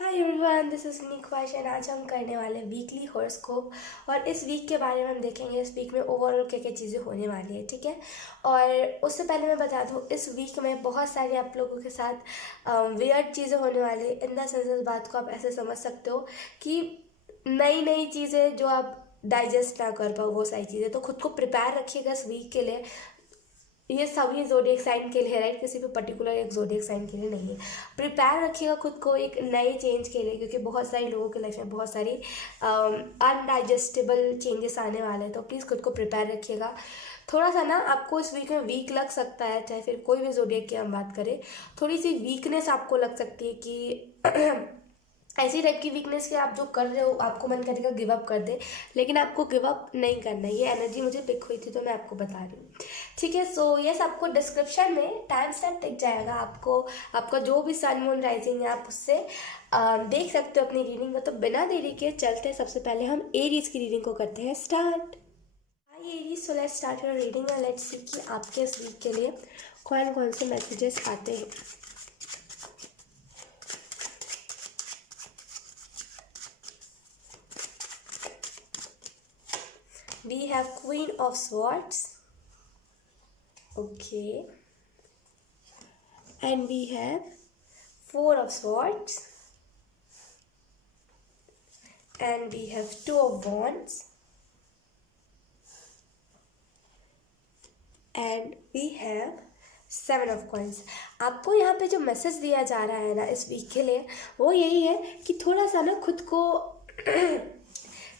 Hi everyone, this is निकवाश and आज हम करने वाले वीकली हॉरोस्कोप। और इस वीक के बारे में हम देखेंगे इस वीक में ओवरऑल क्या क्या चीज़ें होने वाली है, ठीक है। और उससे पहले मैं बता दूँ, इस वीक में बहुत सारी आप लोगों के साथ वियर्ड चीज़ें होने वाली है। इन द सेंस इस बात को आप ऐसे समझ सकते हो कि नई नई चीज़ें जो आप डाइजेस्ट ना कर पाओ, वो सारी चीज़ें। तो खुद को प्रिपेयर रखिएगा इस वीक के लिए। ये सभी जोडिएक साइन के लिए है, राइट, किसी भी पर्टिकुलर एक जोडिएक साइन के लिए नहीं है। प्रिपेयर रखिएगा खुद को एक नए चेंज के लिए, क्योंकि बहुत सारे लोगों के लाइफ में बहुत सारी अनडाइजेस्टेबल चेंजेस आने वाले हैं। तो प्लीज़ खुद को प्रिपेयर रखिएगा। थोड़ा सा ना आपको इस वीक में वीक लग सकता है, चाहे फिर कोई भी जोडिएक की हम बात करें। थोड़ी सी वीकनेस आपको लग सकती है कि ऐसी टाइप की वीकनेस कि आप जो कर रहे हो आपको मन करेगा गिव अप कर दे, लेकिन आपको गिव अप नहीं करना है। ये एनर्जी मुझे पिक हुई थी तो मैं आपको बता रही हूँ, ठीक है। सो यस, आपको डिस्क्रिप्शन में टाइम स्टैम्प दिख जाएगा। आपको आपका जो भी सन मून राइजिंग है आप उससे देख सकते हो अपनी रीडिंग को। तो बिना देरी के चलते हैं, सबसे पहले हम एरीज की रीडिंग को करते हैं start. Hi Aries, so let's start your reading and let's see कि आपके इस वीक के लिए कौन कौन से मैसेजेस आते हैं। We have Queen of Swords, okay, and we have Four of Swords, and we have Two of Wands, and we have Seven of Coins. आपको यहाँ पे जो मैसेज दिया जा रहा है ना इस वीक के लिए, वो यही है कि थोड़ा सा ना खुद को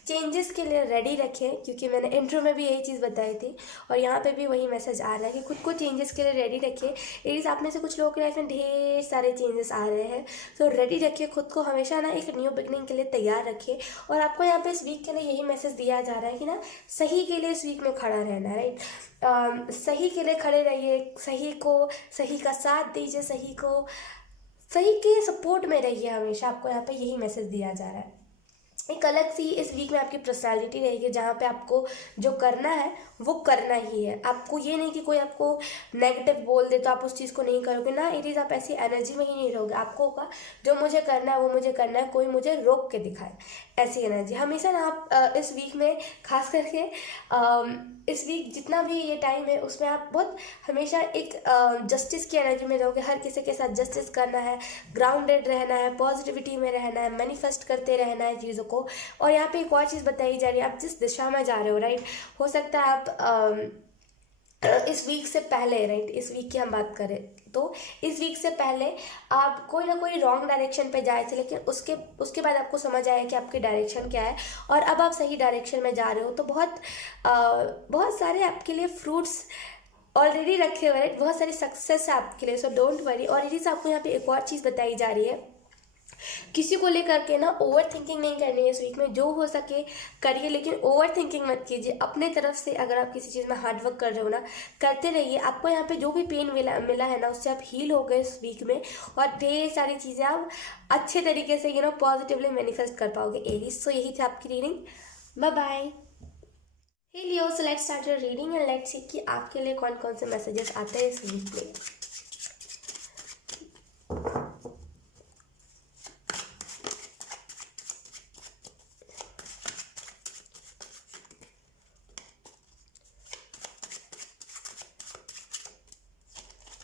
चेंजेस के लिए रेडी रखें, क्योंकि मैंने इंट्रो में भी यही चीज़ बताई थी और यहाँ पे भी वही मैसेज आ रहा है कि खुद को चेंजेस के लिए रेडी रखें। इस आप में से कुछ लोगों की लाइफ में ढेर सारे चेंजेस आ रहे हैं, तो रेडी रखिए खुद को। हमेशा ना एक न्यू बिगनिंग के लिए तैयार रखिए। और आपको यहाँ पे इस वीक के लिए यही मैसेज दिया जा रहा है कि ना सही के लिए इस वीक में खड़ा रहना है, राइट। सही के लिए खड़े रहिए, सही का साथ दीजिए, सही के सपोर्ट में रहिए हमेशा। आपको यहाँ पे यही मैसेज दिया जा रहा है। एक अलग सी इस वीक में आपकी पर्सनालिटी रहेगी, जहाँ पे आपको जो करना है वो करना ही है। आपको ये नहीं कि कोई आपको नेगेटिव बोल दे तो आप उस चीज़ को नहीं करोगे ना। इट इज़ आप ऐसी एनर्जी में ही नहीं रहोगे। आपको होगा जो मुझे करना है वो मुझे करना है, कोई मुझे रोक के दिखाए, ऐसी एनर्जी हमेशा ना आप इस वीक में खास करके इस वीक जितना भी ये टाइम है उसमें आप बहुत हमेशा एक जस्टिस की एनर्जी में रहोगे। हर किसी के साथ जस्टिस करना है, ग्राउंडेड रहना है, पॉजिटिविटी में रहना है, मैनिफेस्ट करते रहना है चीज़ों को। और यहाँ पे एक और चीज़ बताई जा रही है, आप जिस दिशा में जा रहे हो, राइट, हो सकता है आप इस वीक से पहले, राइट, इस वीक की हम बात करें तो इस वीक से पहले आप कोई ना कोई रॉन्ग डायरेक्शन पे जाए थे, लेकिन उसके बाद आपको समझ आया कि आपकी डायरेक्शन क्या है और अब आप सही डायरेक्शन में जा रहे हो। तो बहुत सारे आपके लिए फ्रूट्स ऑलरेडी रखे हुए हैं, बहुत सारी सक्सेस है आपके लिए। So don't worry. और इट इज़ आपको यहाँ पे एक और चीज़ बताई जा रही है, किसी को लेकर के ना ओवर थिंकिंग नहीं करनी है इस वीक में। जो हो सके करिए, लेकिन ओवर थिंकिंग मत कीजिए। अपने तरफ से अगर आप किसी चीज़ में हार्ड वर्क कर रहे हो ना, करते रहिए। आपको यहाँ पे जो भी पेन मिला है ना, उससे आप हील हो गए इस वीक में और ढेर सारी चीज़ें आप अच्छे तरीके से पॉजिटिवली मैनिफेस्ट कर पाओगे एरीज। सो यही थी आपकी reading. Bye bye. Hey Leo, so let's start your reading and let's see कि आपके लिए कौन कौन से मैसेजेस आते हैं इस वीक में।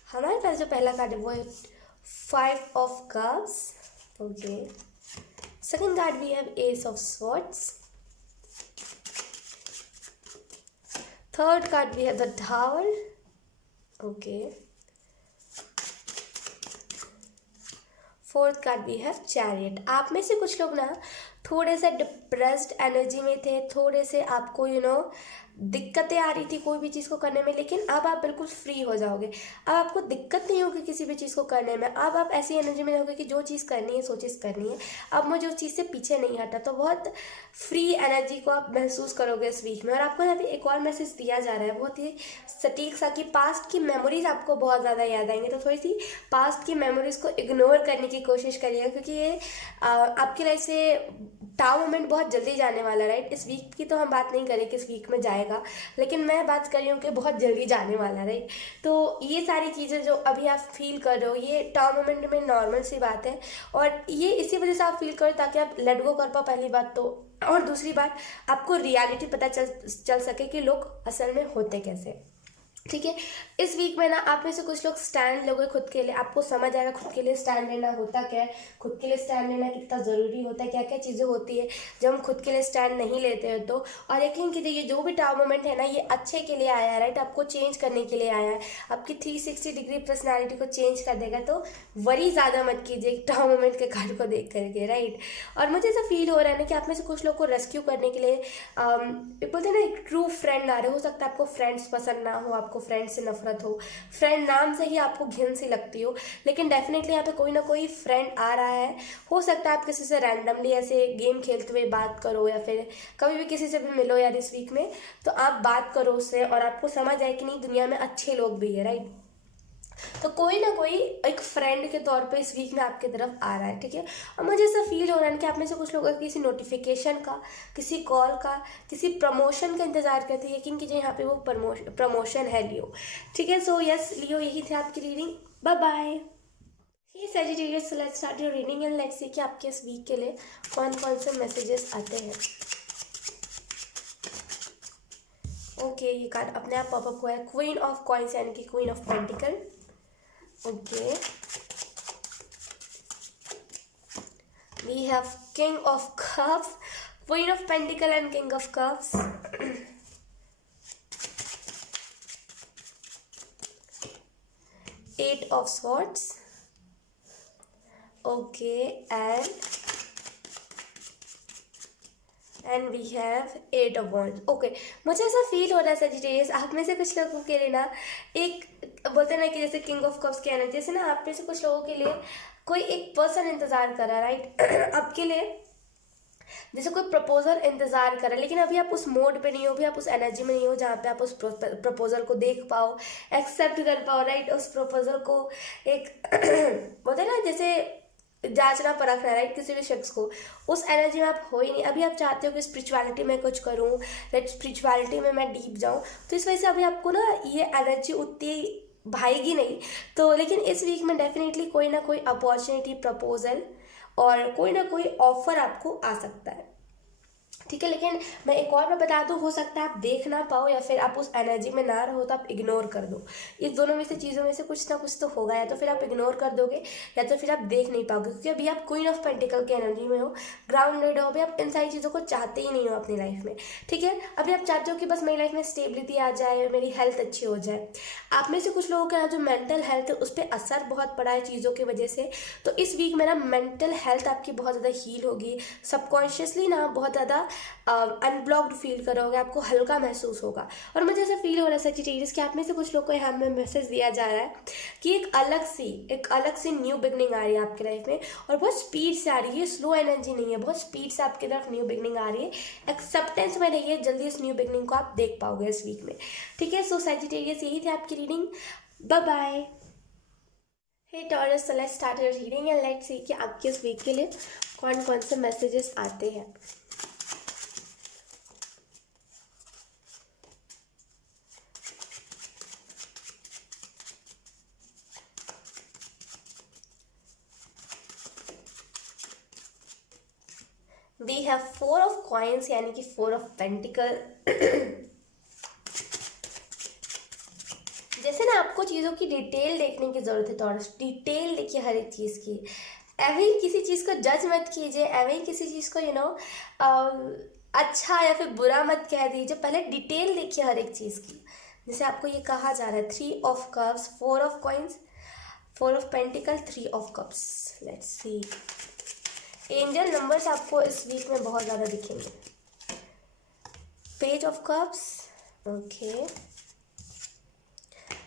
हमारे पास जो पहला कार्ड है वो है 5 of cups, okay. Second card we have ace of swords. Third card we have the tower, okay. Fourth card we have chariot. आप में से कुछ लोग ना थोड़े से डिप्रेस्ड एनर्जी में थे, थोड़े से आपको दिक्कतें आ रही थी कोई भी चीज़ को करने में, लेकिन अब आप बिल्कुल फ्री हो जाओगे। अब आपको दिक्कत नहीं होगी किसी भी चीज़ को करने में। अब आप ऐसी एनर्जी में रहोगे कि जो चीज़ करनी है सो चीज़ करनी है, अब मुझे उस चीज़ से पीछे नहीं हटा। तो बहुत फ्री एनर्जी को आप महसूस करोगे इस वीक में। और आपको यहाँ पे एक और मैसेज दिया जा रहा है बहुत ही सटीक सा, कि पास्ट की मेमोरीज आपको बहुत ज़्यादा याद आएंगे। तो थोड़ी सी पास्ट की मेमोरीज को इग्नोर करने की कोशिश करिएगा, क्योंकि ये आपकी लाइफ से टाउ मोमेंट बहुत जल्दी जाने वाला, राइट। इस वीक की तो हम बात नहीं करें किस वीक में जाएगा, लेकिन मैं बात कर रही हूँ कि बहुत जल्दी जाने वाला, राइट। तो ये सारी चीज़ें जो अभी आप फील कर रहे हो, ये टाउ मोमेंट में नॉर्मल सी बात है, और ये इसी वजह से आप फील करो ताकि आप लेट गो कर पाओ, पहली बात तो। और दूसरी बात, आपको रियलिटी पता चल सके कि लोग असल में होते कैसे, ठीक है। इस वीक में ना आप में से कुछ लोग स्टैंड लोगे खुद के लिए, आपको समझ आएगा खुद के लिए स्टैंड लेना होता क्या है, खुद के लिए स्टैंड लेना कितना ज़रूरी होता है, क्या क्या चीज़ें होती है जब हम खुद के लिए स्टैंड नहीं लेते हैं तो। और यकीन कीजिए ये जो भी टाउ मोमेंट है ना, ये अच्छे के लिए आया है, राइट। आपको चेंज करने के लिए आया है, आपकी 360 डिग्री पर्सनैलिटी को चेंज कर देगा। तो वरी ज़्यादा मत कीजिए टाउ मोमेंट के कार्ड को देख करके, राइट। और मुझे ऐसा फील हो रहा है ना कि आप में से कुछ लोग को रेस्क्यू करने के लिए बोलते हैं ना, एक ट्रू फ्रेंड आ रहे हो सकता है। आपको फ्रेंड्स पसंद ना हो, आपको फ्रेंड से नफरत हो, फ्रेंड नाम से ही आपको घिन सी लगती हो, लेकिन डेफिनेटली यहाँ पे कोई ना कोई फ्रेंड आ रहा है। हो सकता है आप किसी से रैंडमली ऐसे गेम खेलते हुए बात करो, या फिर कभी भी किसी से भी मिलो यार इस वीक में, तो आप बात करो उससे और आपको समझ आए कि नहीं, दुनिया में अच्छे लोग भी है, राइट। तो कोई ना कोई एक फ्रेंड के तौर पे इस वीक में आपकी तरफ आ रहा है, ठीक है। और मुझे ऐसा फील हो रहा है कि आप में से कुछ लोग किसी नोटिफिकेशन का, किसी कॉल का, किसी प्रमोशन का इंतजार करते हैं। यकीन कीजिए यहाँ पे वो प्रमोशन है लियो, ठीक है। सो यस लियो, यही थी आपकी रीडिंग। Bye bye. ये Sagittarius, let's start your reading and let's see कि आपके इस वीक के लिए कौन कौन से मैसेजेस आते हैं। ओके, ये कार्ड अपने आप पॉपअप हुआ है, क्वीन ऑफ कॉइंस यानी कि queen of pentacle. Okay, we have King of Cups, Queen of Pentacle and King of Cups. Eight of Swords. Okay, and we have Eight of Wands. Okay, मुझे ऐसा feel हो रहा है Sagittarius, आप में से कुछ लोगों के लिए ना, एक बोलते हैं ना कि जैसे किंग ऑफ कप्स की एनर्जी, जैसे ना आप में से कुछ लोगों के लिए कोई एक पर्सन इंतजार कर रहा है, राइट। आपके लिए जैसे कोई प्रपोजल इंतजार कर रहा है, लेकिन अभी आप उस मोड पे नहीं हो, अभी आप उस एनर्जी में नहीं हो जहाँ पे आप उस प्रपोजल को देख पाओ, एक्सेप्ट कर पाओ, राइट। उस प्रपोजल को एक बोलते हैं ना जैसे जांचना परखना, राइट, किसी भी शख्स को, उस एनर्जी में आप हो ही नहीं। अभी आप चाहते हो कि स्पिरिचुअलिटी में कुछ करूँ, राइट, स्पिरिचुअलिटी में मैं डीप जाऊँ, तो इस वजह से अभी आपको ना ये एनर्जी उतनी भाएगी नहीं। तो लेकिन इस वीक में डेफिनेटली कोई ना कोई अपॉर्चुनिटी, प्रपोजल और कोई ना कोई ऑफर आपको आ सकता है, ठीक है। लेकिन मैं एक और मैं बता दूं, हो सकता है आप देख ना पाओ, या फिर आप उस एनर्जी में ना रहो तो आप इग्नोर कर दो। इस दोनों में से चीज़ों में से कुछ ना कुछ तो होगा, या तो फिर आप इग्नोर कर दोगे, या तो फिर आप देख नहीं पाओगे, क्योंकि अभी आप क्वीन ऑफ पेंटिकल की एनर्जी में हो, ग्राउंडेड हो, अभी आप इन सारी चीज़ों को चाहते ही नहीं हो अपनी लाइफ में, ठीक है। अभी आप चाहते हो कि बस मेरी लाइफ में स्टेबिलिटी आ जाए, मेरी हेल्थ अच्छी हो जाए। आप में से कुछ लोगों का जो मेंटल हेल्थ है उस पर असर बहुत पड़ा है चीज़ों की वजह से। तो इस वीक में ना मेंटल हेल्थ आपकी बहुत ज़्यादा हील होगी, सबकॉन्शियसली ना बहुत ज़्यादा अनब्लॉक्ड फील करोगे, आपको हल्का महसूस होगा। और मुझे ऐसा फील हो रहा है सच्ची कि आप में से कुछ लोग को यहाँ में मैसेज दिया जा रहा है कि एक अलग सी न्यू बिगनिंग आ रही है आपकी लाइफ में, और बहुत स्पीड से आ रही है, स्लो एनर्जी नहीं है, बहुत स्पीड से आपकी तरफ न्यू बिगनिंग आ रही है। एक्सेप्टेंस में रहिए, जल्दी इस न्यू बिगनिंग को आप देख पाओगे इस वीक में, ठीक है। सो सैजिटेरियस, यही थी आपकी reading. Bye bye. Hey Taurus, let's start your reading and let's see कि आपके इस वीक के लिए कौन कौन से मैसेजेस आते हैं। We have four of coins यानी कि फोर ऑफ पेंटिकल। जैसे ना आपको चीज़ों की डिटेल देखने की ज़रूरत है, टॉरस, डिटेल देखिए हर एक चीज़ की। ऐसे ही किसी चीज़ को जज मत कीजिए, ऐसे ही किसी चीज़ को अच्छा या फिर बुरा मत कह दीजिए, पहले डिटेल देखिए हर एक चीज़ की। जैसे आपको ये कहा जा रहा है 3 of cups, 4 of coins, 4 of pentacle, 3 of cups. Let's see, angel numbers आपको इस वीक में बहुत ज़्यादा दिखेंगे। Page of cups, okay,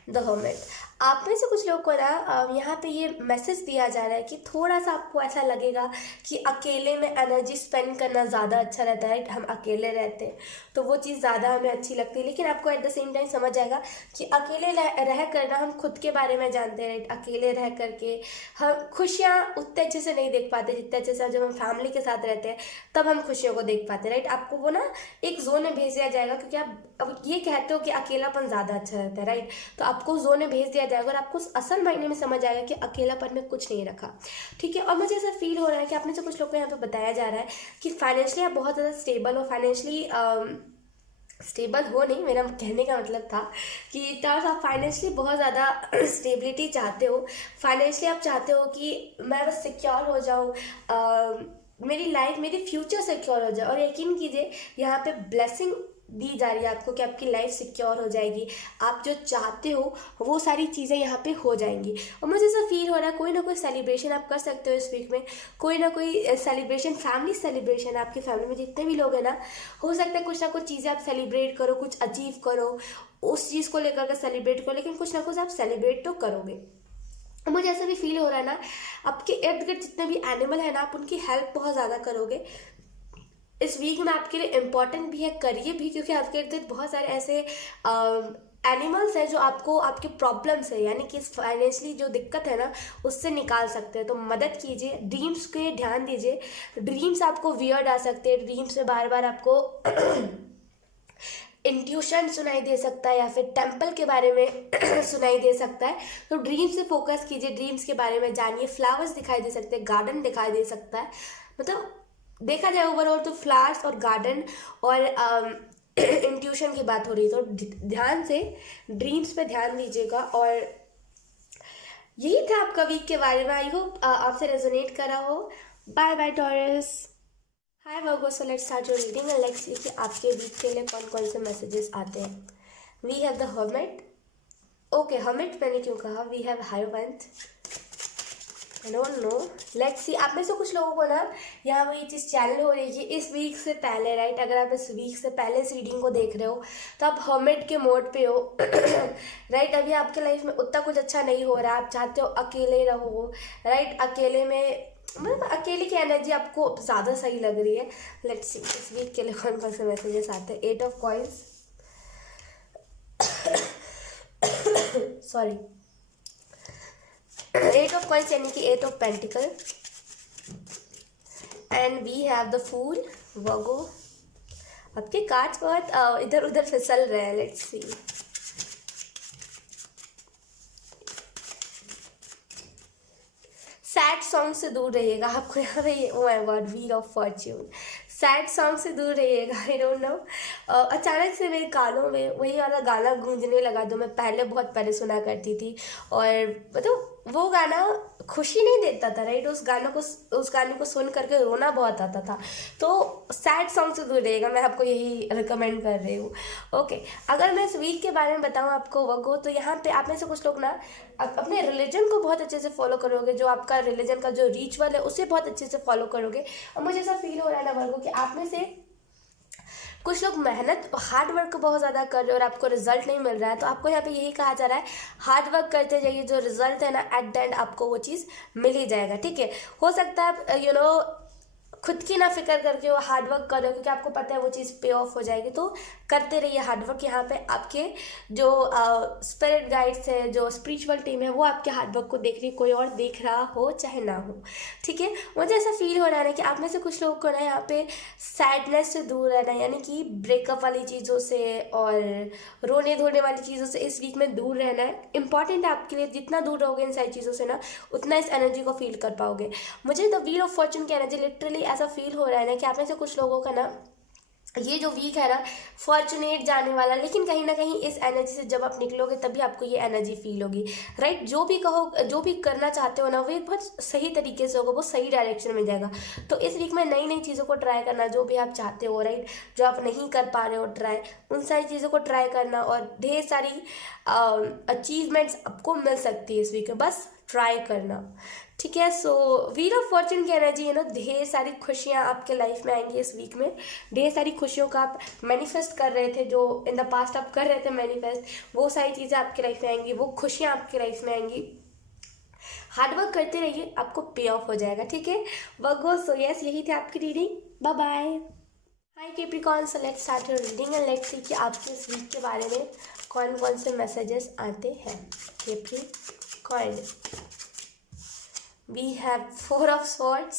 the hermit. आप में से कुछ लोग को ना यहाँ पे ये मैसेज दिया जा रहा है कि थोड़ा सा आपको ऐसा लगेगा कि अकेले में एनर्जी स्पेंड करना ज़्यादा अच्छा रहता है, हम अकेले रहते हैं तो वो चीज़ ज़्यादा हमें अच्छी लगती है, लेकिन आपको एट द सेम टाइम समझ आएगा कि अकेले रह कर ना हम खुद के बारे में जानते हैं, राइट। अकेले रह करके हम खुशियाँ उतने अच्छे से नहीं देख पाते जितने अच्छे से जब हम फैमिली के साथ रहते हैं तब हम खुशियों को देख पाते हैं, राइट। आपको वो ना एक जोन में भेज दिया जाएगा, क्योंकि आप अब ये कहते हो कि अकेलापन ज़्यादा अच्छा रहता है, राइट। तो आपको जोन में भेज दिया जाएगा और आपको असल मायने में समझ आएगा कि अकेलापन में कुछ नहीं रखा, ठीक है। और मुझे ऐसा फील हो रहा है कि आपने से कुछ लोग को यहाँ पे बताया जा रहा है कि फाइनेंशियली आप बहुत ज़्यादा स्टेबल हो, फाइनेंशियली स्टेबल हो नहीं, मेरा कहने का मतलब था कि टर्म्स आप फाइनेंशियली बहुत ज़्यादा स्टेबिलिटी चाहते हो, फाइनेंशियली आप चाहते हो कि मैं बस सिक्योर हो जाऊँ, मेरी लाइफ मेरी फ्यूचर सिक्योर हो जाए। और यकीन कीजिए यहाँ पे ब्लेसिंग दी जा रही है आपको कि आपकी लाइफ सिक्योर हो जाएगी, आप जो चाहते हो वो सारी चीज़ें यहाँ पे हो जाएंगी। और मुझे ऐसा फील हो रहा है कोई ना कोई सेलिब्रेशन आप कर सकते हो इस वीक में, कोई ना कोई सेलिब्रेशन, फैमिली सेलिब्रेशन, आपकी फैमिली में जितने भी लोग हैं ना, हो सकता है कुछ ना कुछ चीज़ें आप सेलिब्रेट करो, कुछ अचीव करो, उस चीज़ को लेकर के सेलिब्रेट करो, लेकिन कुछ ना कुछ आप सेलिब्रेट तो करोगे। मुझे ऐसा भी फील हो रहा है ना, आपके इर्द गिर्द जितने भी एनिमल है ना, आप उनकी हेल्प बहुत ज़्यादा करोगे इस वीक में, आपके लिए इम्पॉर्टेंट भी है, करिए भी, क्योंकि आपके इर्द गिर्द बहुत सारे ऐसे एनिमल्स हैं जो आपको आपके प्रॉब्लम्स है, यानी कि फाइनेंशियली जो दिक्कत है ना उससे निकाल सकते हैं। तो मदद कीजिए, ड्रीम्स के ध्यान दीजिए, ड्रीम्स आपको वियर्ड आ सकते हैं, ड्रीम्स में बार बार आपको इंट्यूशन सुनाई दे सकता है या फिर टेम्पल के बारे में सुनाई दे सकता है। तो ड्रीम्स से फोकस कीजिए, ड्रीम्स के बारे में जानिए, फ्लावर्स दिखाई दे सकते हैं, गार्डन दिखाई दे सकता है, मतलब देखा जाए ओवरऑल तो फ्लावर्स और गार्डन और इंट्यूशन की बात हो रही है। तो ध्यान से ड्रीम्स पे ध्यान दीजिएगा। और यही था आपका वीक के बारे में, आई होप आपसे रेजोनेट करा हो। Bye bye Taurus. Hi Virgo, so let's start your reading and let's see कि आपके वीक के लिए कौन कौन से मैसेजेस आते हैं। We have the hermit, okay hermit मैंने क्यों कहा, वी हैव हाइवेंथ, I don't know, let's see. आप में से कुछ लोगों को ना यहाँ वो ये चीज़ चैनल हो रही है इस वीक से पहले, राइट। अगर आप इस वीक से पहले इस रीडिंग को देख रहे हो तो आप हर्मिट के मोड पे हो राइट। अभी आपके लाइफ में उतना कुछ अच्छा नहीं हो रहा, आप चाहते हो अकेले रहो, राइट। अकेले में मतलब अकेले की एनर्जी आपको ज़्यादा सही लग रही है। लेट्स सी इस वीक के लिए कौन कौन से मैसेजेस आते हैं। 8 of coins, sorry 8 of coins यानी कि 8 of pentacle, and we have the fool Virgo. आपके कार्ड्स बहुत इधर उधर फिसल रहे हैं, लेट्स सी। सैड सॉन्ग से दूर रहिएगा, आपको यहाँ पे oh my God, wheel of Fortune, sad song से दूर रहिएगा। आई डोंट नो, अचानक से मेरे कानों में वही वाला गाना गूंजने लगा जो मैं पहले बहुत पहले सुना करती थी, और मतलब वो गाना खुशी नहीं देता था, राइट। उस गाने को सुन करके रोना बहुत आता था। तो सैड सॉन्ग से दूर रहिएगा, मैं आपको यही रिकमेंड कर रही हूँ। ओके, अगर मैं इस वीक के बारे में बताऊँ आपको वर्गो, तो यहाँ पे आप में से कुछ लोग ना अपने रिलीजन को बहुत अच्छे से फॉलो करोगे, जो आपका रिलीजन का जो रिचुअल है उसे बहुत अच्छे से फॉलो करोगे। और मुझे ऐसा फील हो रहा है ना वर्गो कि आप में से कुछ लोग मेहनत हार्ड वर्क बहुत ज़्यादा कर रहे हो और आपको रिजल्ट नहीं मिल रहा है। तो आपको यहाँ पे यही कहा जा रहा है, हार्ड वर्क करते जाइए, जो रिजल्ट है ना एट द एंड आपको वो चीज़ मिल ही जाएगा, ठीक है। हो सकता है आप यू नो खुद की ना फिक्र करके वो हार्ड वर्क कर रहे हो, क्योंकि आपको पता है वो चीज़ पे ऑफ हो जाएगी। तो करते रहिए हार्ड वर्क। यहाँ पे आपके जो स्पिरिट गाइड्स है, जो स्पिरिचुअल टीम है, वो आपके हार्ड वर्क को देख रही है, कोई और देख रहा हो चाहे ना हो, ठीक है। मुझे ऐसा फील हो रहा है कि आप में से कुछ लोगों को ना यहाँ पे सैडनेस से दूर रहना, यानी कि ब्रेकअप वाली चीज़ों से और रोने धोने वाली चीज़ों से इस वीक में दूर रहना है। इंपॉर्टेंट है आपके लिए, जितना दूर रहोगे इन सारी चीज़ों से ना उतना इस एनर्जी को फील कर पाओगे। मुझे द व्हील ऑफ फॉर्च्यून की एनर्जी लिटरली ऐसा फील हो रहा है ना कि आप में से कुछ लोगों का ना ये जो वीक है ना फॉर्चुनेट जाने वाला, लेकिन कहीं ना कहीं इस एनर्जी से जब आप निकलोगे तभी आपको ये एनर्जी फील होगी, राइट। जो भी कहो, जो भी करना चाहते हो ना, वो एक बहुत सही तरीके से होगा, वो सही डायरेक्शन में जाएगा। तो इस वीक में नई नई चीज़ों को ट्राई करना, जो भी आप चाहते हो, राइट, जो आप नहीं कर पा रहे हो ट्राई, उन सारी चीज़ों को ट्राई करना, और ढेर सारी अचीवमेंट्स आपको मिल सकती है इस वीक में, बस ट्राई करना, ठीक है। सो व्हील ऑफ फॉर्चून की एनर्जी है ना, ढेर सारी खुशियाँ आपके लाइफ में आएंगी इस वीक में। ढेर सारी खुशियों का आप मैनिफेस्ट कर रहे थे, जो इन द पास्ट आप कर रहे थे मैनिफेस्ट, वो सारी चीज़ें आपकी लाइफ में आएंगी, वो खुशियाँ आपकी लाइफ में आएंगी। हार्ड वर्क करते रहिए, आपको पे ऑफ हो जाएगा। ठीक है वर्गो, सो यस यही थी आपकी reading. Bye bye. Hi Capricorn, so let's start your reading and let's see कि आपके इस वीक के बारे में कौन कौन से मैसेजेस आते हैं। Capricorn, we have Four of Swords,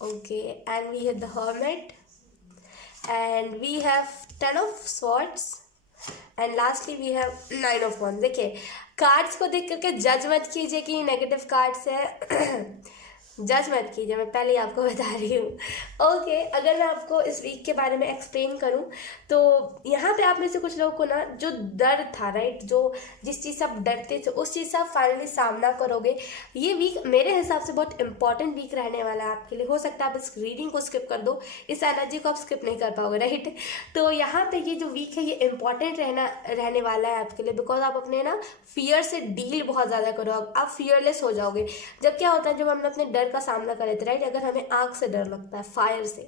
okay, and we have the Hermit, and we have Ten of Swords, and lastly we have Nine of Wands। देखिए कार्ड्स को देख करके जज मत कीजिए कि नेगेटिव कार्ड्स है जज मत कीजिए, मैं पहले ही आपको बता रही हूँ। ओके, अगर मैं आपको इस वीक के बारे में एक्सप्लेन करूँ तो यहाँ पे आप में से कुछ लोगों को ना जो डर था, राइट, जो जिस चीज़ से आप डरते थे उस चीज़ से आप फाइनली सामना करोगे। ये वीक मेरे हिसाब से बहुत इंपॉर्टेंट वीक रहने वाला है आपके लिए। हो सकता है आप इस रीडिंग को स्किप कर दो, इस एनर्जी को आप स्किप नहीं कर पाओगे, राइट। तो यहाँ पे ये जो वीक है ये इंपॉर्टेंट रहने वाला है आपके लिए, बिकॉज आप अपने ना फियर से डील बहुत ज़्यादा करो, आप फियरलेस हो जाओगे। जब क्या होता है, जब हम अपने डर का सामना कर रहे थे, राइट, अगर हमें आग से डर लगता है, फायर से,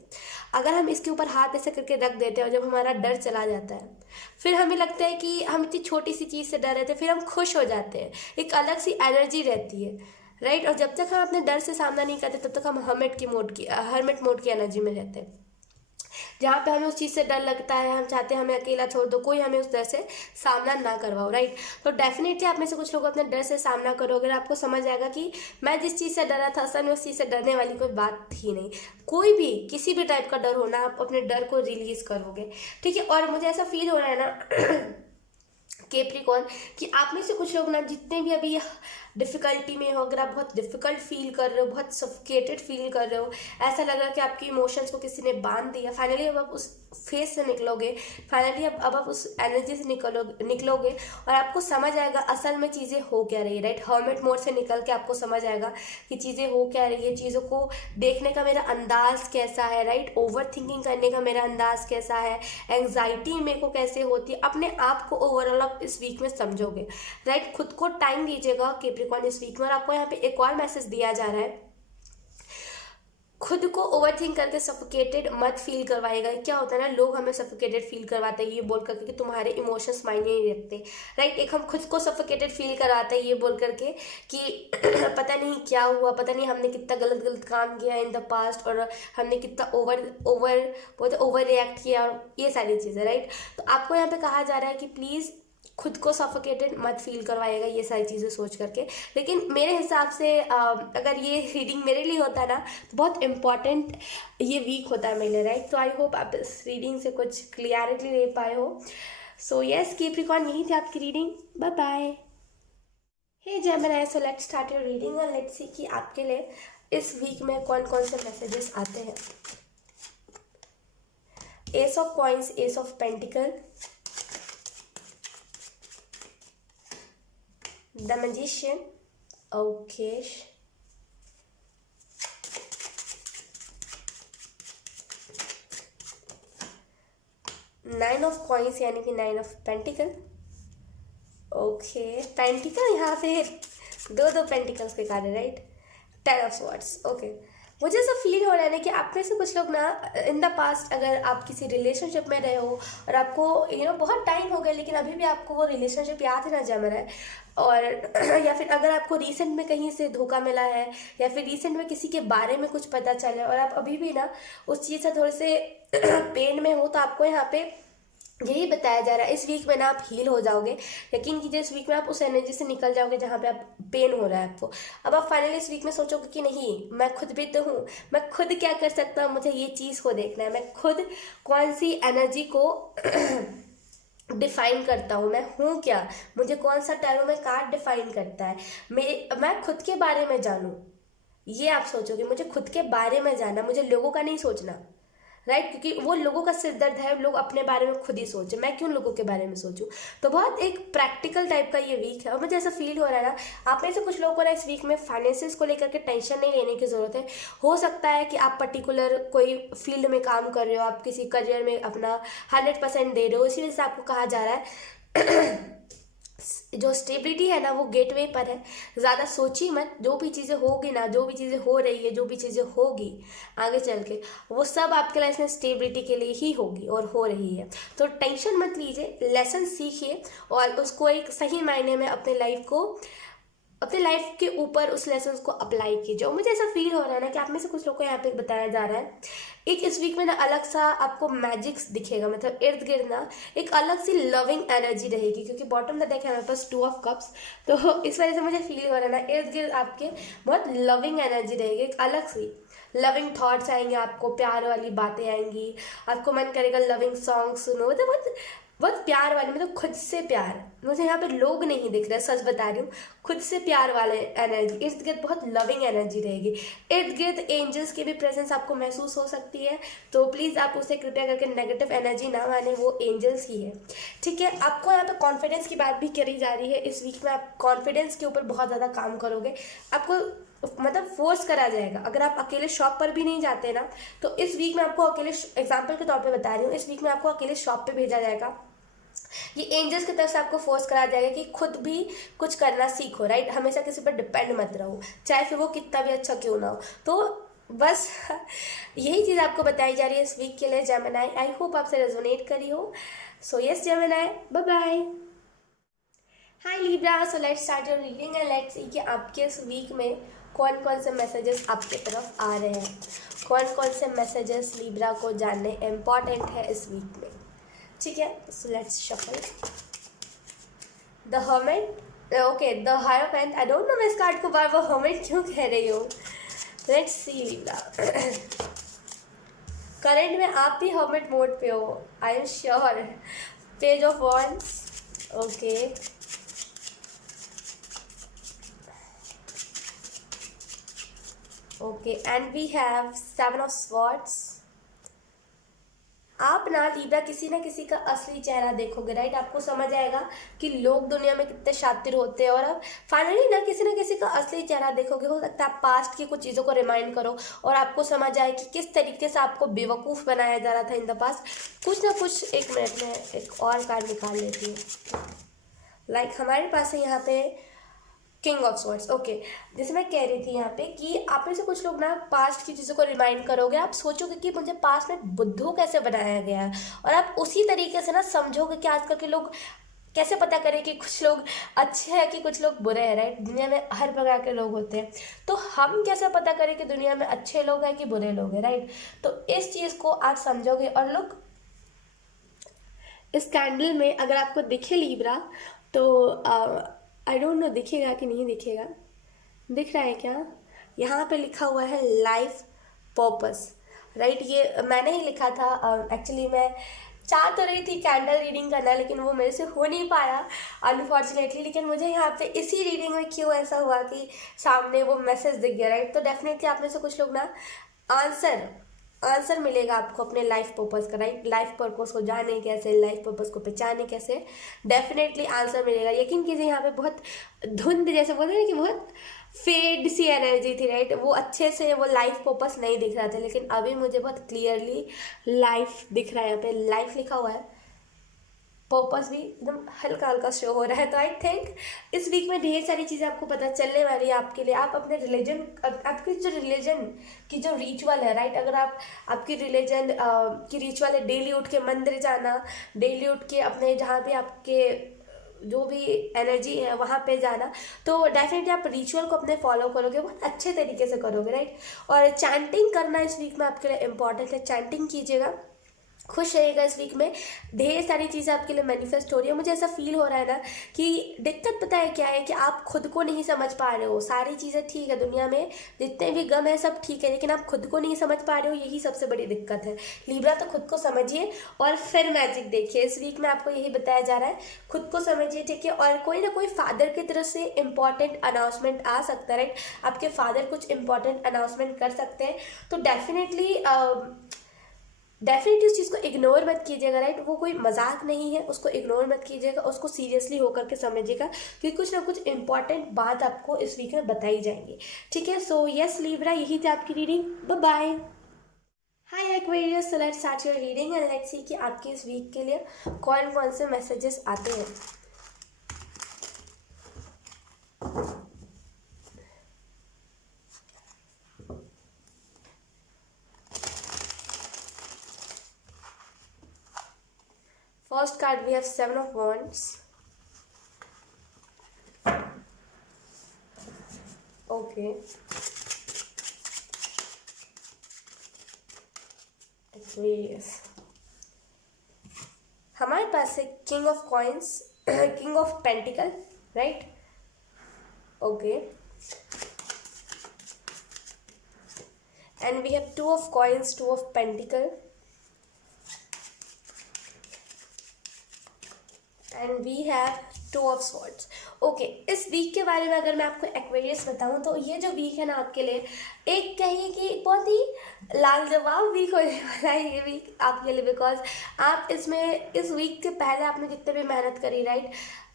अगर हम इसके ऊपर हाथ ऐसे करके रख देते हैं और जब हमारा डर चला जाता है, फिर हमें लगता है कि हम इतनी छोटी सी चीज़ से डर रहे थे, फिर हम खुश हो जाते हैं, एक अलग सी एनर्जी रहती है, राइट। और जब तक हम अपने डर से सामना नहीं करते तब तक हम हर्मिट मोड की एनर्जी में रहते हैं, जहाँ पे हमें उस चीज़ से डर लगता है, हम चाहते हैं हमें अकेला छोड़ दो, कोई हमें उस डर से सामना ना करवाओ, राइट। तो डेफिनेटली आप में से कुछ लोग अपने डर से सामना करोगे, आपको समझ आएगा कि मैं जिस चीज़ से डरा था असल में उस चीज़ से डरने वाली कोई बात थी नहीं। कोई भी किसी भी टाइप का डर होना, आप अपने डर को रिलीज करोगे, ठीक है। और मुझे ऐसा फील हो रहा है ना कैप्रिकॉर्न कि आप में से कुछ लोग ना जितने भी अभी डिफ़िकल्टी में हो, अगर आप बहुत डिफ़िकल्ट फील कर रहे हो, बहुत सफोकेटेड फील कर रहे हो, ऐसा लग रहा है कि आपकी इमोशंस को किसी ने बांध दिया, फाइनली अब आप उस फेस से निकलोगे, फाइनली अब आप उस एनर्जी से निकलोगे और आपको समझ आएगा असल में चीज़ें हो क्या रही है, राइट। हर्मिट मोड से निकल के आपको समझ आएगा कि चीज़ें हो क्या रही है, चीज़ों को देखने का मेरा अंदाज़ कैसा है, राइट, ओवर थिंकिंग करने का मेरा अंदाज़ कैसा है, एंग्जाइटी मेरे को कैसे होती है, अपने आप को ओवरऑल आप इस वीक में समझोगे, राइट। खुद को टाइम दीजिएगा कैप्रिकॉर्न इस वीक में। और आपको यहाँ पे एक और मैसेज दिया जा रहा है, खुद को ओवरथिंक करके सफोकेटेड मत फील करवाएगा। क्या होता है ना, लोग हमें सफोकेटेड फील करवाते हैं ये बोल करके कि तुम्हारे इमोशंस मायने नहीं रखते, राइट। एक हम खुद को सफोकेटेड फील करवाते हैं ये बोल करके कि पता नहीं क्या हुआ, पता नहीं हमने कितना गलत काम किया इन द पास्ट, और हमने कितना ओवर रिएक्ट किया, और ये सारी चीज़ें, राइट। तो आपको यहाँ पे कहा जा रहा है कि प्लीज़ खुद को सफोकेटेड मत फील करवाएगा ये सारी चीज़ें सोच करके। लेकिन मेरे हिसाब से अगर ये रीडिंग मेरे लिए होता है ना तो बहुत इम्पॉर्टेंट ये वीक होता है मेरे लिए, राइट। तो आई होप आप इस रीडिंग से कुछ क्लियरिटी ले पाए हो। सो यस कैप्रिकॉर्न, यही थी आपकी reading. Bye bye. Hey Gemini, so let's start your reading and let's see कि आपके लिए इस वीक में कौन कौन से मैसेजेस आते हैं। S of coins, S of pentacle, The Magician, okay, nine of coins यानी कि nine of pentacle, okay. Pentacle यहाँ पे दो पेंटिकल्स के कार्ड है, right. Ten of swords, okay. मुझे ऐसा फील हो रहा है ना कि आप में से कुछ लोग ना इन द पास्ट अगर आप किसी रिलेशनशिप में रहे हो और आपको बहुत टाइम हो गया लेकिन अभी भी आपको वो रिलेशनशिप याद है ना जम रहा है, और या फिर अगर आपको रिसेंट में कहीं से धोखा मिला है या फिर रिसेंट में किसी के बारे में कुछ पता चला और आप अभी भी ना उस चीज़ से थोड़े से पेन में हो, तो आपको यहाँ पे यही बताया जा रहा है इस वीक में ना आप हील हो जाओगे। यकीन कीजिए इस वीक में आप उस एनर्जी से निकल जाओगे जहाँ पे आप पेन हो रहा है आपको। अब आप फाइनली इस वीक में सोचोगे कि नहीं, मैं खुद भी तो हूँ, मैं खुद क्या कर सकता हूँ, मुझे ये चीज़ को देखना है, मैं खुद कौन सी एनर्जी को डिफाइन करता हूँ, मैं हूँ क्या, मुझे कौन सा टैरो में कार्ड डिफाइन करता है, मैं खुद के बारे में जानूँ। ये आप सोचोगे, मुझे खुद के बारे में जानना, मुझे लोगों का नहीं सोचना, राइट। क्योंकि वो लोगों का सिर दर्द है, लोग अपने बारे में खुद ही सोचे, मैं क्यों लोगों के बारे में सोचूं। तो बहुत एक प्रैक्टिकल टाइप का ये वीक है और मुझे ऐसा फील हो रहा है ना आप में से कुछ लोगों को ना इस वीक में फाइनेंसेस को लेकर के टेंशन नहीं लेने की ज़रूरत है। हो सकता है कि आप पर्टिकुलर कोई फील्ड में काम कर रहे हो, आप किसी करियर में अपना 100% दे रहे हो, इसी वजह से आपको कहा जा रहा है जो स्टेबिलिटी है ना वो गेटवे पर है। ज़्यादा सोचिए मत, जो भी चीज़ें होगी ना, जो भी चीज़ें हो रही है, जो भी चीज़ें होगी आगे चल के, वो सब आपके लाइफ में स्टेबिलिटी के लिए ही होगी और हो रही है। तो टेंशन मत लीजिए, लेसन सीखिए और उसको एक सही मायने में अपने लाइफ के ऊपर उस लेसन को अप्लाई कीजिए। और मुझे ऐसा फील हो रहा है ना कि आप में से कुछ लोग को यहाँ पे बताया जा रहा है, एक इस वीक में ना अलग सा आपको मैजिक्स दिखेगा, मतलब इर्द गिर्द ना एक अलग सी लविंग एनर्जी रहेगी, क्योंकि बॉटम द डेक है हमारे पास 2 ऑफ कप्स। तो इस वजह से मुझे फील हो रहा है ना इर्द गिर्द आपके बहुत लविंग एनर्जी रहेगी, एक अलग सी लविंग थॉट्स आएंगे आपको, प्यार वाली बातें आएंगी, आपको मन करेगा लविंग सॉन्ग सुनो, मतलब बहुत बहुत प्यार वाले, मतलब खुद से प्यार। मुझे यहाँ पे लोग नहीं दिख रहे, सच बता रही हूँ, खुद से प्यार वाले एनर्जी, इर्द गिर्द बहुत लविंग एनर्जी रहेगी। इर्द गिर्द एंजल्स की भी प्रेजेंस आपको महसूस हो सकती है, तो प्लीज़ आप उसे कृपया करके नेगेटिव एनर्जी ना माने, वो एंजल्स ही है। ठीक है, आपको यहाँ पे कॉन्फिडेंस की बात भी करी जा रही है। इस वीक में आप कॉन्फिडेंस के ऊपर बहुत ज़्यादा काम करोगे, आपको मतलब फोर्स करा जाएगा। अगर आप अकेले शॉप पर भी नहीं जाते ना, तो इस वीक में आपको अकेले, एग्जाम्पल के तौर पे बता रही हूँ, इस वीक में आपको अकेले शॉप पे भेजा जाएगा। ये एंजल्स की तरफ से आपको फोर्स करा जाएगा कि खुद भी कुछ करना सीखो, राइट। हमेशा किसी पर डिपेंड मत रहो, चाहे फिर वो कितना भी अच्छा क्यों ना हो। तो बस यही चीज़ आपको बताई जा रही है इस वीक के लिए जेमिनी। आई होप आपसे रेजोनेट करी हो। So yes Gemini, bye bye. Hi Libra, so let's start your reading and let's see कि आपके इस वीक में कौन कौन से मैसेजेस आपकी तरफ आ रहे हैं, कौन कौन से मैसेजेस लिब्रा को जानने इम्पॉर्टेंट है इस वीक में। ठीक है, so let's shuffle the hermit. Okay, the hierophant. I don't no मैं इस कार्ड को बार बार हर्मिट क्यों कह रही हूँ। लेट्स सी लिब्रा, करंट में आप भी हर्मिट मोड पे हो, I am sure. Page of wands, okay, okay, and we have 7 of swords. आप ना लिब्रा किसी ना किसी का असली चेहरा देखोगे, राइट। आपको समझ आएगा कि लोग दुनिया में कितने शातिर होते हैं, और आप फाइनली ना किसी का असली चेहरा देखोगे। हो सकता है आप पास्ट की कुछ चीज़ों को रिमाइंड करो और आपको समझ आए कि किस तरीके से आपको बेवकूफ़ बनाया जा रहा था इन द पास्ट। कुछ ना कुछ, एक मिनट में एक और कार्ड निकाल लेती हूँ। लाइक हमारे पास है यहाँ पे किंग ऑफ स्वॉर्ड्स। ओके, जैसे मैं कह रही थी यहाँ पे कि आप में से कुछ लोग ना पास्ट की चीज़ों को रिमाइंड करोगे, आप सोचोगे कि मुझे पास्ट में बुद्धू कैसे बनाया गया है, और आप उसी तरीके से ना समझोगे कि आजकल के लोग कैसे पता करें कि कुछ लोग अच्छे हैं कि कुछ लोग बुरे हैं, राइट। दुनिया में हर प्रकार के लोग होते हैं, तो हम कैसे पता करें कि दुनिया में अच्छे लोग हैं कि बुरे लोग हैं, राइट। तो इस चीज़ को आप समझोगे। और लोग इस कैंडल में अगर आपको दिखे लिब्रा, तो आई डोंट नो दिखेगा कि नहीं दिखेगा, दिख रहा है क्या? यहाँ पे लिखा हुआ है लाइफ पर्पस, राइट। ये मैंने ही लिखा था। एक्चुअली मैं चाह तो रही थी कैंडल रीडिंग करना, लेकिन वो मेरे से हो नहीं पाया अनफॉर्चुनेटली। लेकिन मुझे यहाँ पे इसी रीडिंग में क्यों ऐसा हुआ कि सामने वो मैसेज दिख गया, राइट। तो डेफिनेटली आप में से कुछ लोग ना आंसर मिलेगा आपको अपने लाइफ पर्पस का, राइट। लाइफ पर्पस को जाने कैसे, लाइफ पर्पस को पहचाने कैसे, डेफिनेटली आंसर मिलेगा। यकीन कीजिए, यहाँ पे बहुत धुंध जैसे बोलते हैं कि बहुत फेड सी एनर्जी थी, राइट। वो अच्छे से वो लाइफ पर्पस नहीं दिख रहा था, लेकिन अभी मुझे बहुत क्लियरली लाइफ दिख रहा है। यहाँ पे लाइफ लिखा हुआ है, पर्पस भी एकदम हल्का हल्का शो हो रहा है। तो आई थिंक इस वीक में ढेर सारी चीज़ें आपको पता चलने वाली है आपके लिए। आप अपने रिलीजन, आपकी जो रिलीजन की जो रिचुअल है, राइट। अगर आपकी रिलीजन की रिचुअल है डेली उठ के मंदिर जाना, डेली उठ के अपने जहाँ भी आपके जो भी एनर्जी है वहाँ पे जाना, तो डेफिनेटली आप रिचुअल को अपने फॉलो करोगे, बहुत अच्छे तरीके से करोगे, राइट। और चैंटिंग करना इस वीक में आपके लिए इम्पॉर्टेंट है, चैंटिंग कीजिएगा, खुश रहिएगा। इस वीक में ढेर सारी चीज़ें आपके लिए मैनिफेस्ट हो रही है। मुझे ऐसा फील हो रहा है ना कि दिक्कत पता है क्या है, कि आप खुद को नहीं समझ पा रहे हो। सारी चीज़ें ठीक है, दुनिया में जितने भी गम है सब ठीक है, लेकिन आप खुद को नहीं समझ पा रहे हो, यही सबसे बड़ी दिक्कत है। लिब्रा, तो खुद को समझिए और फिर मैजिक देखिए। इस वीक में आपको यही बताया जा रहा है, खुद को समझिए, ठीक है। और कोई ना कोई फादर की तरफ से इंपॉर्टेंट अनाउंसमेंट आ सकता है, राइट। आपके फादर कुछ इंपॉर्टेंट अनाउंसमेंट कर सकते हैं, तो डेफिनेटली उस चीज़ को इग्नोर मत कीजिएगा, राइट। वो कोई मजाक नहीं है, उसको इग्नोर मत कीजिएगा, उसको सीरियसली होकर के समझिएगा, क्योंकि कुछ ना कुछ इंपॉर्टेंट बात आपको इस वीक में बताई जाएंगी, ठीक है। सो यस लिब्रा, यही थी आपकी reading, bye bye. Hi Aquarius, so let's start your reading and let's see कि आपके इस वीक के लिए कौन कौन से मैसेजेस आते हैं। First card we have Seven of Wands. Okay. Aquarius. हमारे पास है king of coins, king of pentacle, right? Okay. And we have two of coins, two of pentacle, and we have two of swords. Okay, इस week के बारे में अगर मैं आपको एक्वेरियस बताऊं तो ये जो वीक है ना आपके लिए, एक कहिए कि बहुत ही लाजवाब वीक होने वाला है ये वीक आपके लिए. बिकॉज आप इसमें इस वीक के पहले आपने जितने भी मेहनत करी, राइट,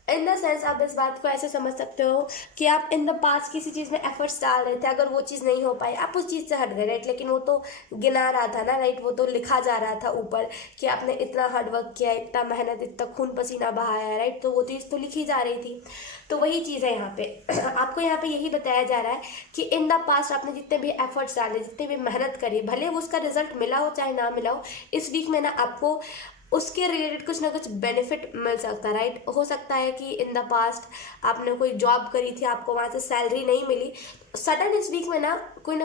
इन द सेंस आप इस बात को ऐसे समझ सकते हो कि आप इन द पास्ट किसी चीज़ में एफर्ट्स डाल रहे थे, अगर वो चीज़ नहीं हो पाई आप उस चीज़ से हट गए, राइट, लेकिन वो तो गिना रहा था ना, राइट, वो तो लिखा जा रहा था ऊपर कि आपने इतना हार्डवर्क किया, इतना मेहनत, इतना खून पसीना बहाया, राइट, तो वो चीज़ तो लिखी जा रही थी. तो वही चीज़ है यहाँ पे. आपको यहाँ पे यही बताया जा रहा है कि इन द पास्ट आपने जितने भी एफर्ट्स डाले, जितने भी मेहनत करी, भले उसका रिजल्ट मिला हो चाहे ना मिला हो, इस वीक में ना आपको उसके रिलेटेड कुछ ना कुछ बेनिफिट मिल सकता है, राइट. हो सकता है कि इन द पास्ट आपने कोई जॉब करी थी, आपको वहाँ से सैलरी नहीं मिली, सडन इस वीक में ना कोई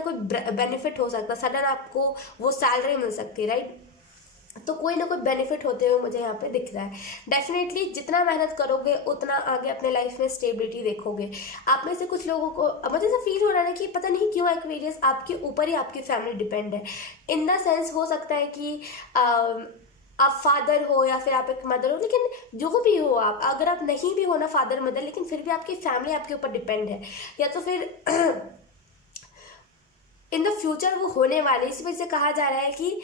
बेनिफिट हो सकता है, सडन आपको वो सैलरी मिल सकती है, राइट. तो कोई ना कोई बेनिफिट होते हुए मुझे यहाँ पे दिख रहा है. डेफिनेटली जितना मेहनत करोगे उतना आगे अपने लाइफ में स्टेबिलिटी देखोगे. आप में से कुछ लोगों को मुझे ऐसा फील हो रहा है कि पता नहीं क्यों एक्वेरियस आपके ऊपर ही आपकी फैमिली डिपेंड है. इन द सेंस हो सकता है कि आप फादर हो या फिर आप एक मदर हो, लेकिन जो भी हो आप, अगर आप नहीं भी हो ना फादर मदर, लेकिन फिर भी आपकी फैमिली आपके ऊपर डिपेंड है, या तो फिर इन द फ्यूचर वो होने वाले. इसी वजह से कहा जा रहा है कि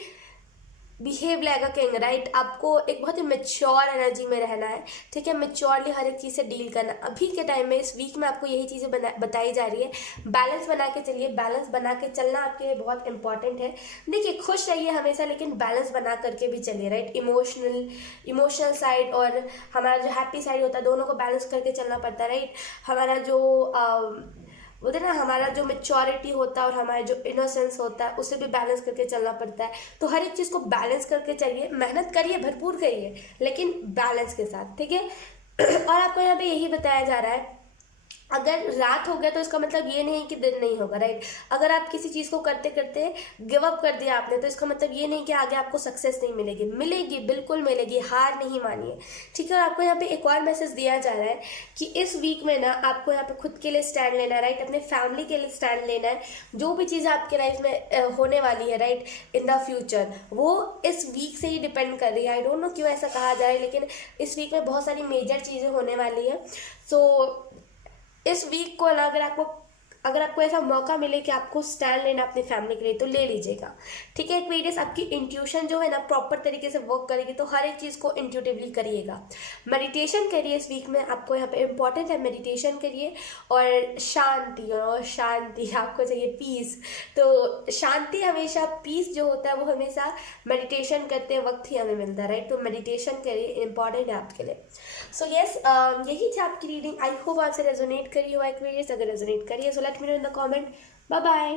behave like a king, right. आपको एक बहुत ही मेच्योर एनर्जी में रहना है, ठीक है, मेच्योरली हर एक चीज़ से डील करना. अभी के टाइम में इस वीक में आपको यही चीज़ें बताई जा रही है. बैलेंस बना के चलिए, बैलेंस बना के चलना आपके लिए बहुत इंपॉर्टेंट है. देखिए, खुश रहिए हमेशा, लेकिन बैलेंस बना करके भी चलिए, राइट. इमोशनल साइड और हमारा जो हैप्पी साइड होता है, दोनों को बैलेंस करके चलना पड़ता है, राइट. हमारा जो बोलते ना, हमारा जो मेच्योरिटी होता है और हमारा जो इनोसेंस होता है, उसे भी बैलेंस करके चलना पड़ता है. तो हर एक चीज़ को बैलेंस करके चलिए, मेहनत करिए, भरपूर करिए, लेकिन बैलेंस के साथ, ठीक है. और आपको यहाँ पे यही बताया जा रहा है, अगर रात हो गया तो इसका मतलब ये नहीं कि दिन नहीं होगा, राइट. अगर आप किसी चीज़ को करते करते गिव अप कर दिया आपने, तो इसका मतलब ये नहीं कि आगे आपको सक्सेस नहीं मिलेगी. मिलेगी, बिल्कुल मिलेगी, हार नहीं मानिए, ठीक है. और आपको यहाँ पे एक और मैसेज दिया जा रहा है कि इस वीक में ना आपको यहाँ पे खुद के लिए स्टैंड लेना है, राइट. अपने फैमिली के लिए स्टैंड लेना है. जो भी चीज़ें आपके लाइफ में होने वाली है, राइट, इन द फ्यूचर, वो इस वीक से ही डिपेंड कर रही है. आई डोंट नो क्यों ऐसा कहा जा रहा है, लेकिन इस वीक में बहुत सारी मेजर चीज़ें होने वाली है. सो इस वीक को ना अगर आपको ऐसा मौका मिले कि आपको स्टैंड लेना अपनी फैमिली के लिए, तो ले लीजिएगा, ठीक है. एक्वेरियस, आपकी इंट्यूशन जो है ना प्रॉपर तरीके से वर्क करेगी, तो हर एक चीज़ को इंट्यूटिवली करिएगा. मेडिटेशन करिए इस वीक में, आपको यहाँ पे इम्पॉर्टेंट है, मेडिटेशन करिए. और शांति, और शांति आपको चाहिए, पीस. तो शांति हमेशा, पीस जो होता है वो हमेशा मेडिटेशन करते वक्त ही हमें मिलता है, राइट. तो मेडिटेशन करिए, इंपॉर्टेंट है आपके लिए. सो यस, यही थी आपकी रीडिंग. आई होप आपसे रेजोनेट करी हो एक्वेरियस. अगर रेजोनेट करिए सो let me know in the comment. Bye bye.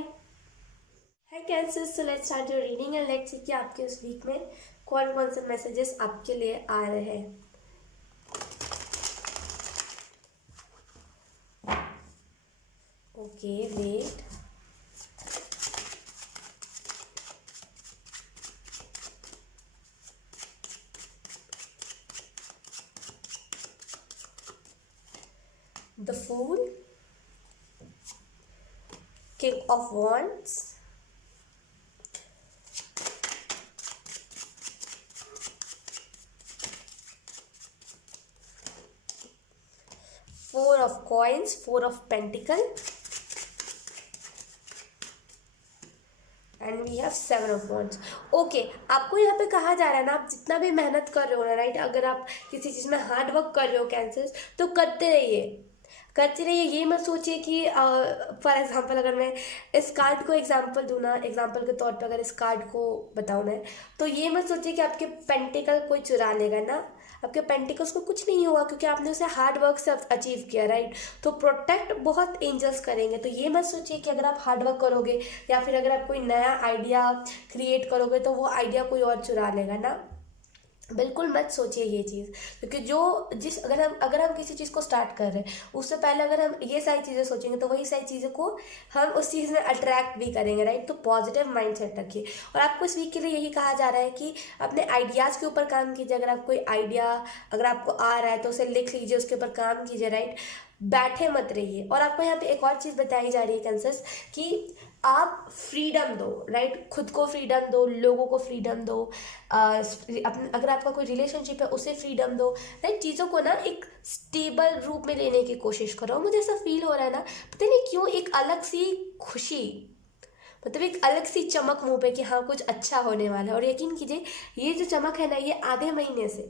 Hi Cancers, so let's start your reading and let's see कि आपके उस वीक में कौन कौन से मैसेजेस आपके लिए आ रहे हैं. Okay, wait. The Fool, King of Wands, Four of Coins, Four of Pentacles, and we have seven of wands. Okay, आपको यहाँ पे कहा जा रहा है ना, आप जितना भी मेहनत कर रहे हो ना, राइट, अगर आप किसी चीज़ में हार्ड वर्क कर रहे हो कैंसर्स, तो करते रहिए. ये मत सोचिए कि फॉर एग्जांपल अगर मैं इस कार्ड को एग्जांपल दूँ ना, एग्जांपल के तौर पे अगर इस कार्ड को बताऊँ मैं, तो ये मत सोचिए कि आपके पेंटिकल कोई चुरा लेगा ना. आपके पेंटिकल्स को कुछ नहीं होगा, क्योंकि आपने उसे हार्ड वर्क से अचीव किया, राइट. तो प्रोटेक्ट बहुत एंजल्स करेंगे. तो ये मत सोचिए कि अगर आप हार्ड वर्क करोगे या फिर अगर आप कोई नया आइडिया क्रिएट करोगे तो वो आइडिया कोई और चुरा लेगा ना. बिल्कुल मत सोचिए ये चीज़, क्योंकि अगर हम किसी चीज़ को स्टार्ट कर रहे हैं, उससे पहले अगर हम ये सारी चीज़ें सोचेंगे तो वही सारी चीज़ों को हम उस चीज़ में अट्रैक्ट भी करेंगे, राइट। तो पॉजिटिव माइंडसेट रखिए। और आपको इस वीक के लिए यही कहा जा रहा है कि अपने आइडियाज़ के ऊपर काम कीजिए। अगर आप कोई आइडिया अगर आपको आ रहा है तो उसे लिख लीजिए, उसके ऊपर काम कीजिए, राइट। बैठे मत रहिए। और आपको यहाँ पे एक और चीज़ बताई जा रही है कंसेस, कि आप फ्रीडम दो, राइट। खुद को फ्रीडम दो, लोगों को फ्रीडम दो, अगर आपका कोई रिलेशनशिप है उसे फ्रीडम दो, राइट। चीज़ों को ना एक स्टेबल रूप में लेने की कोशिश करो। मुझे ऐसा फील हो रहा है ना, पता नहीं क्यों, एक अलग सी खुशी, मतलब एक अलग सी चमक मुंह पे कि हाँ कुछ अच्छा होने वाला है। और यकीन कीजिए, ये जो चमक है ना, ये आधे महीने से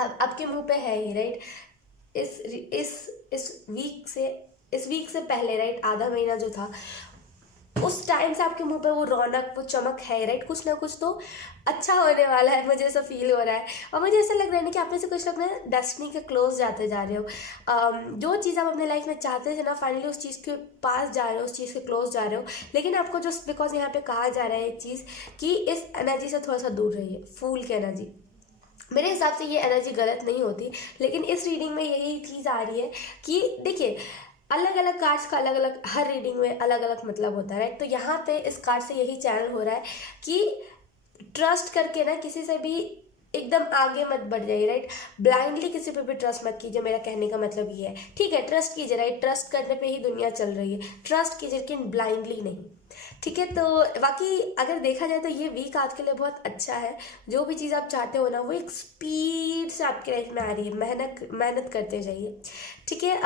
अब आपके मुंह पे है ही, राइट। इस इस वीक से पहले, राइट, आधा महीना जो था, उस टाइम से आपके मुंह पे वो रौनक, वो चमक है, राइट। कुछ ना कुछ तो अच्छा होने वाला है, मुझे ऐसा फील हो रहा है। और मुझे ऐसा लग रहा है ना कि आप में से कुछ लोग ना डेस्टिनी के क्लोज जाते जा रहे हो। जो चीज़ आप अपने लाइफ में चाहते थे ना, फाइनली उस चीज़ के पास जा रहे हो, उस चीज़ के क्लोज जा रहे हो। लेकिन आपको जस्ट बिकॉज यहाँ पे कहा जा रहा है एक चीज़, कि इस एनर्जी से थोड़ा सा दूर रहिए, फूल की एनर्जी। मेरे हिसाब से ये एनर्जी गलत नहीं होती, लेकिन इस रीडिंग में यही चीज़ आ रही है कि देखिए, अलग अलग कार्ड्स का अलग अलग, हर रीडिंग में अलग अलग मतलब होता है, राइट। तो यहाँ पे इस कार्ड से यही चैनल हो रहा है कि ट्रस्ट करके ना किसी से भी एकदम आगे मत बढ़ जाइए, राइट। ब्लाइंडली किसी पे भी ट्रस्ट मत कीजिए, मेरा कहने का मतलब ये है। ठीक है, ट्रस्ट कीजिए, राइट, ट्रस्ट करने पे ही दुनिया चल रही है। ट्रस्ट कीजिए, लेकिन ब्लाइंडली नहीं। ठीक है, तो बाकी अगर देखा जाए तो ये वीक आपके लिए बहुत अच्छा है। जो भी चीज़ आप चाहते हो ना, वो एक स्पीड से आपके लाइफ में आ रही है। मेहनत मेहनत करते जाइए। ठीक है,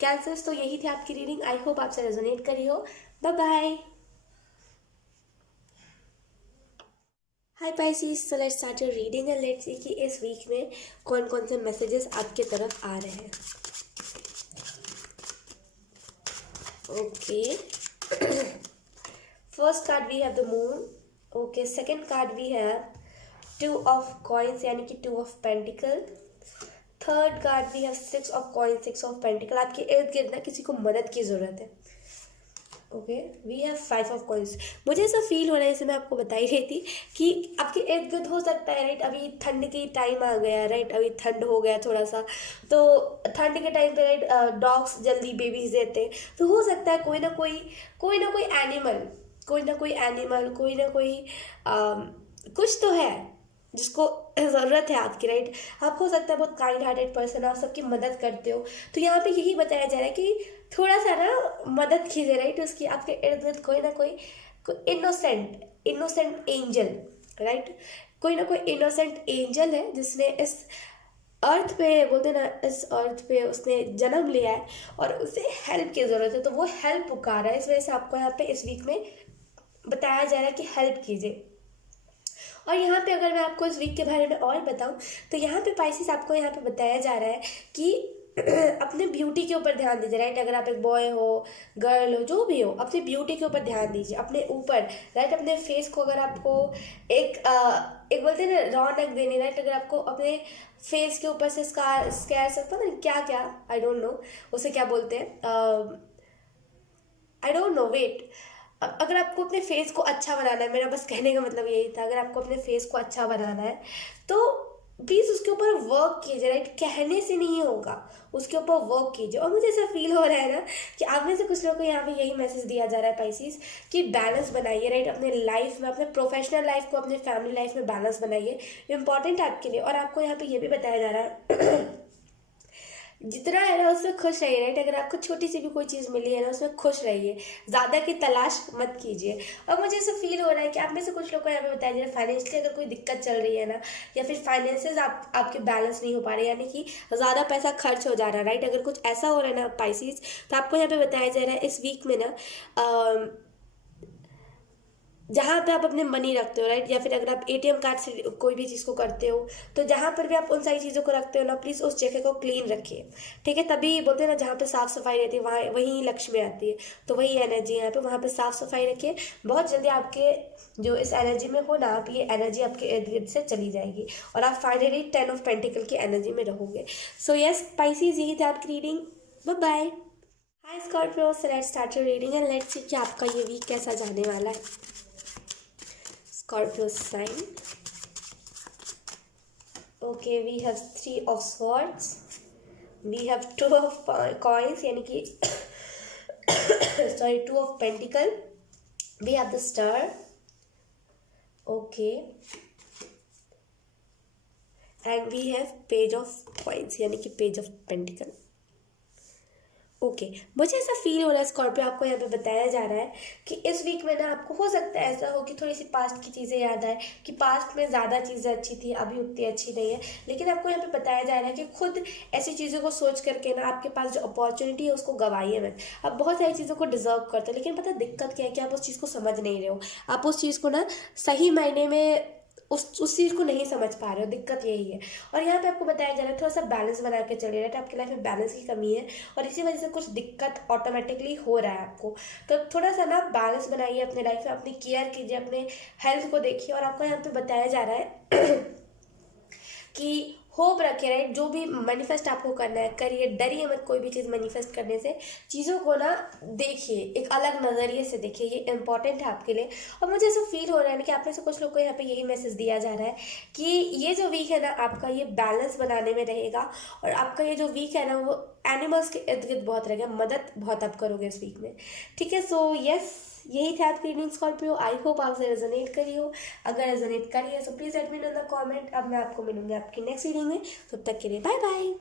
कैंसर्स, तो यही थी आपकी रीडिंग। आई होप आपसे रेजोनेट करी हो। Bye bye. Hi Pisces, so let's start your reading and let's see कि इस वीक में कौन कौन से मैसेजेस आपके तरफ आ रहे हैं। Okay, first card we have the moon. Okay, second card we have two of coins, यानी कि two of pentacle. Third card we have six of coin, six of pentacle. आपके इर्द गिर्द ना किसी को मदद की ज़रूरत है। Okay, we have five of coins. मुझे ऐसा फील हो रहा है, जैसे मैं आपको बता ही रही थी, कि आपके इर्द गिर्द हो सकता है, राइट, अभी ठंड की टाइम आ गया, राइट, अभी ठंड हो गया थोड़ा सा, तो ठंड के टाइम पे, राइट, डॉग्स जल्दी बेबीज देते हैं। तो हो सकता है कोई ना कोई एनिमल, कोई ना कोई कुछ तो है जिसको ज़रूरत है आपकी, राइट। आप हो सकता है बहुत काइंड हार्टेड पर्सन, आप सबकी मदद करते हो। तो यहाँ पे यही बताया जा रहा है कि थोड़ा सा ना मदद कीजिए, राइट। उसकी आपके इर्द गिर्द कोई ना कोई इनोसेंट इनोसेंट एंजल, राइट, कोई ना कोई इनोसेंट एंजल है जिसने इस अर्थ पे, बोलते ना, इस अर्थ पे उसने जन्म लिया है और उसे हेल्प की ज़रूरत है। तो वो हेल्प पुकार रहा है, इस वजह से आपको यहाँ पे इस वीक में बताया जा रहा है कि हेल्प कीजिए। और यहाँ पे अगर मैं आपको इस वीक के बारे में और बताऊँ, तो यहाँ पे पाइसिस आपको यहाँ पे बताया जा रहा है कि अपने ब्यूटी के ऊपर ध्यान दीजिए, राइट। अगर आप एक बॉय हो, गर्ल हो, जो भी हो, अपनी ब्यूटी के ऊपर ध्यान दीजिए, अपने ऊपर, राइट। अपने फेस को अगर आपको एक बोलते हैं ना रौनक देनी, राइट, अगर आपको अपने फेस के ऊपर से स्कैर सकता ना, क्या क्या, आई डोंट नो उसे क्या बोलते हैं, आई डोंट नो, वेट। अगर आपको अपने फेस को अच्छा बनाना है, मेरा बस कहने का मतलब यही था, अगर आपको अपने फेस को अच्छा बनाना है तो प्लीज़ उसके ऊपर वर्क कीजिए, राइट। कहने से नहीं होगा, उसके ऊपर वर्क कीजिए। और मुझे ऐसा फील हो रहा है ना कि आप में से कुछ लोगों को यहाँ पे यही मैसेज दिया जा रहा है पाइसिस, कि बैलेंस बनाइए, राइट। अपने लाइफ में, अपने प्रोफेशनल लाइफ को अपने फैमिली लाइफ में बैलेंस बनाइए, इंपॉर्टेंट है आपके लिए। और आपको यहाँ पे ये भी बताया जा रहा है जितना है ना उसमें खुश रहिए, राइट। अगर आपको छोटी सी भी कोई चीज़ मिली है ना, उसमें खुश रहिए, ज़्यादा की तलाश मत कीजिए। और मुझे ऐसा फील हो रहा है कि आप में से कुछ लोग को यहाँ पे बताया जा रहा है, फाइनेंशियली अगर कोई दिक्कत चल रही है ना, या फिर फाइनेंसेस आपके बैलेंस नहीं हो पा रहे, यानी कि ज़्यादा पैसा खर्च हो जा रहा है, राइट। अगर कुछ ऐसा हो रहा है ना पाइसिस, तो आपको यहाँ पे बताया जा रहा है इस वीक में ना, जहाँ पे आप अपने मनी रखते हो, राइट, या फिर अगर आप एटीएम कार्ड से कोई भी चीज़ को करते हो, तो जहाँ पर भी आप उन सारी चीज़ों को रखते हो ना, प्लीज़ उस जगह को क्लीन रखिए। ठीक है, तभी बोलते हैं ना, जहाँ पे साफ़ सफाई रहती है वहाँ वहीं लक्ष्मी आती है। तो वही एनर्जी यहाँ पे, वहाँ पे साफ़ सफाई रखिए। बहुत जल्दी आपके जो इस एनर्जी में हो ना आप, ये एनर्जी आपके इर्द गिर्द से चली जाएगी और आप फाइनली 10 ऑफ पेंटिकल की एनर्जी में रहोगे। सो यस पाइसिस, यही थी आपकी reading. Bye bye. Hi Scorpio, so let's start your reading and let's see कि आपका ये वीक कैसा जाने वाला है। Scorpio sign. Okay, we have 3 of swords, we have 2 of coins यानी कि sorry, 2 of pentacle, we have the star, okay, and we have page of coins यानी कि page of pentacle। ओके मुझे ऐसा फील हो रहा है स्कॉर्पियो, आपको यहाँ पे बताया जा रहा है कि इस वीक में ना आपको हो सकता है ऐसा हो कि थोड़ी सी पास्ट की चीज़ें याद आए कि पास्ट में ज़्यादा चीज़ें अच्छी थी, अभी उतनी अच्छी नहीं है, लेकिन आपको यहाँ पे बताया जा रहा है कि खुद ऐसी चीज़ों को सोच करके ना आपके पास जो अपॉर्चुनिटी है उसको गवाइए मत। आप बहुत सारी चीज़ों को डिजर्व करते हो, लेकिन पता दिक्कत क्या है कि आप उस चीज़ को समझ नहीं रहे हो, आप उस चीज़ को ना सही मायने में उस चीज़ को नहीं समझ पा रहे हो, दिक्कत यही है। और यहाँ पे आपको बताया जा रहा है थोड़ा सा बैलेंस बना के चलिए, राइट, आपकी लाइफ में बैलेंस की कमी है और इसी वजह से कुछ दिक्कत ऑटोमेटिकली हो रहा है आपको। तो थोड़ा सा ना बैलेंस बनाइए अपने लाइफ में, अपनी केयर कीजिए, अपने हेल्थ को देखिए। और आपको यहाँ पे बताया जा रहा है कि होप रखे, राइट, जो भी मैनिफेस्ट आपको करना है करिए, डरिए मत कोई भी चीज़ मैनिफेस्ट करने से, चीज़ों को ना देखिए, एक अलग नज़रिए से देखिए, ये इंपॉर्टेंट है आपके लिए। और मुझे ऐसा फील हो रहा है ना कि आप में से कुछ लोग को यहाँ पे यही मैसेज दिया जा रहा है कि ये जो वीक है ना आपका, ये बैलेंस बनाने में रहेगा। और आपका ये जो वीक है ना वो एनिमल्स के इर्द गिर्द बहुत रहेगा, मदद बहुत आप करोगे इस वीक में, ठीक है। सो यस, यही था आपकी रीडिंग स्कॉर्पियो। आई होप आपसे रेजोनेट करी हो, अगर रेजोनेट करी है तो please let me know in the comment. अब मैं आपको मिलूंगी आपकी नेक्स्ट रीडिंग में, तब तक के लिए बाय बाय।